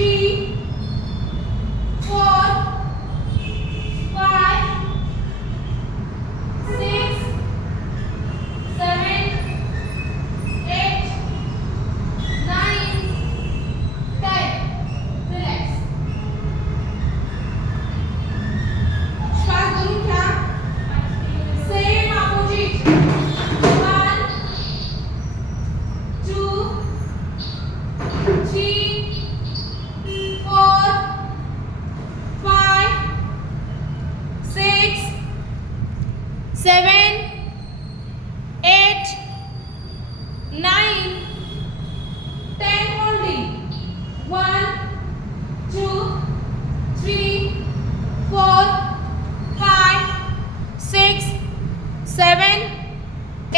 3 4 5 6 7 8 9 10. Relax. श्वास घेऊन घ्या. Same opposite. 1 2 3 4 5 6 7 8 9 10. Holding. 1 2 3 4 5 6 7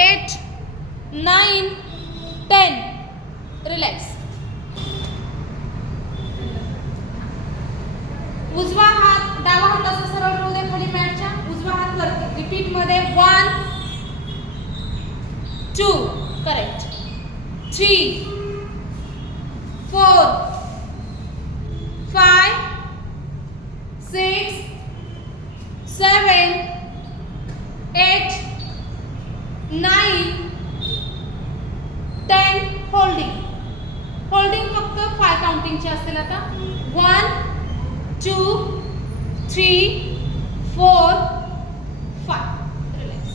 8 9 10. Relax. उजवा हात डावा हात असा सरळ राहू दे खाली मॅटच्या. उजवा हात वरती. रिपीट मध्ये 1 2 करेक्ट 3 4 5 6 7 8 9 10. होल्डिंग. होल्डिंग फक्त 5 काउंटिंगची असेल. आता 1 2 3 4 5. Relax.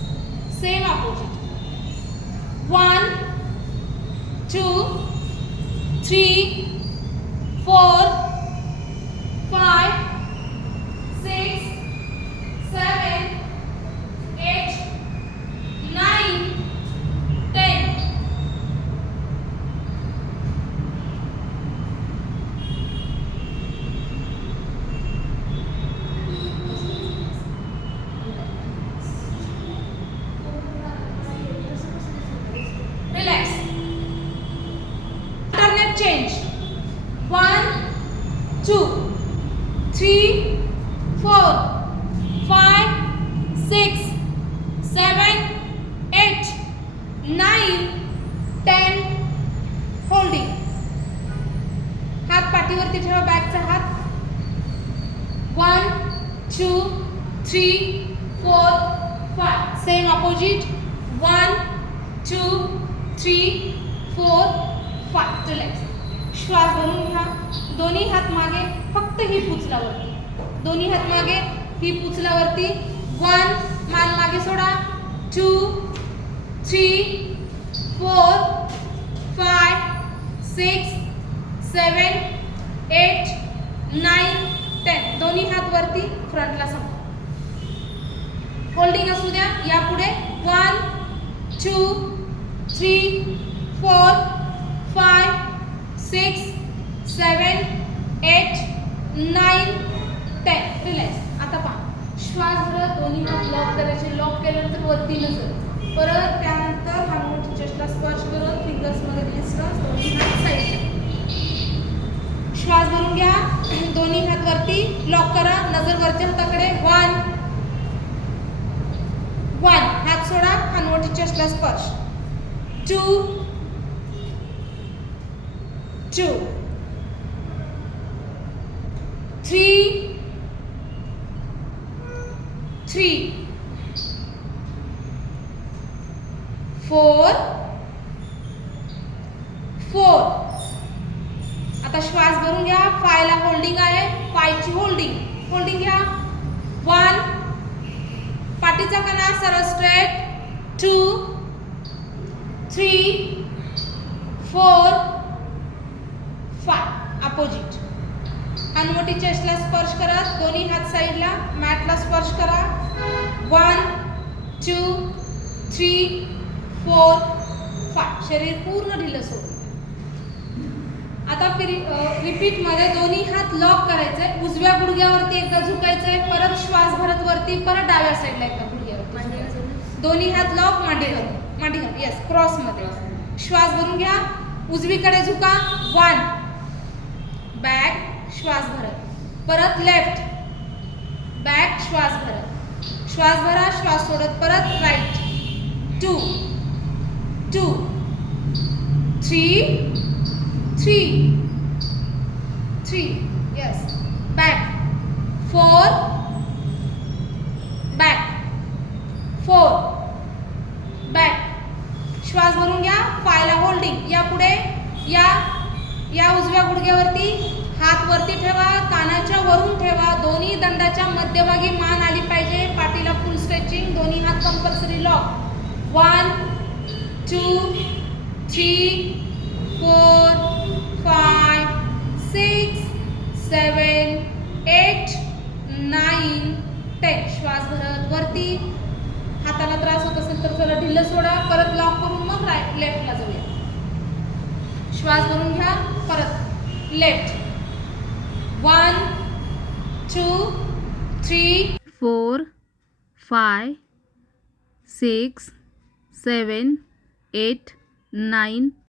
Same opposite. 1 2 3 4 5 6 7 8 9 10. Relax. Alternate change. 1 2 3 4 5 6 7 8 9 10. Holding. हात पाठीवरती ठेवा. बॅकचा हात. 1 2 3 4 5. Same opposite. 1 2 3 4 5. रिलॅक्स. श्वास भरून घ्या. दोन्ही हात मागे. फक्त हिप उचलावरती. दोन्ही हात मागे. हिप उचलावरती. 1 मान मागे सोडा. 2 3 4 5 6 7 8 9 10. दोन्ही हात वरती. फ्रंटला समोर. होल्डिंग असू द्या. यापुढे 1 2 3 4 5 6 7 8 9 10. रिलॅक्स. आता पहा. श्वास भरत. दोन्ही हात लॉक करायचे. लॉक केल्यानंतर वरती नजर. परत त्यानंतर हात चेस्टला स्पर्श करत फिंगर्स मध्ये डिस्टन्स. दोन्ही हात साईडला. श्वास भरून घ्या. दोन्ही हात वरती. लॉक करा. नजर वरच्या हाताकडे. 1 हात सोडा. हानवटी चेस्टला स्पर्श. 2 2 3 3 4 4. आता श्वास भरून घ्या. 5 ला होल्डिंग आहे. 5 ची होल्डिंग. होल्डिंग घ्या. 1 पाठीचा कणा सरळ स्ट्रेट. 2 3 4 5. अपोजिट. अनमोठी चेस्टला स्पर्श करा. दोन्ही हात साईडला. मॅटला स्पर्श करा. 1 2 3 4 5. शरीर पूर्ण ढिलं सोडून. आता रिपीट मध्ये दोन्ही हात लॉक करायचे. उजव्या गुडघ्यावरती एकदा झुकायचंय. परत श्वास भरत वरती. परत डाव्या साईडला एकदा गुडघ्यावरती. दोन्ही हात लॉक. मांडी घालून. मांडी घालून. यस. क्रॉस मध्ये. श्वास भरून घ्या. उजवीकडे झुका. 1 बॅक. श्वास भरत. परत लेफ्ट. बॅक. श्वास भरत. श्वास भरा. श्वास सोडत परत right. 2 2 3 3 3. Yes. Back. 4. Back. 4. Back. श्वास भरून घ्या. 5 ला होल्डिंग. या पुढे या उजव्या गुडघ्यावरती हात वरती ठेवा, कानाच्या वरून ठेवा, दोन्ही दंडाच्या मध्यभागी मान आली पाहिजे, पाठीला फुल स्ट्रेचिंग, दोन्ही हात कंपल्सरी लॉक. 1 2 3 4 5 6 7 8 9 10. श्वास भरत वरती. हाताला त्रास होत असेल तर जरा ढिल्लं सोडा, परत लॉक करून मग लेफ्टला जाऊया. श्वास भरून घ्या, परत लेफ्ट. 1 2 3 4 5 6 7 8 9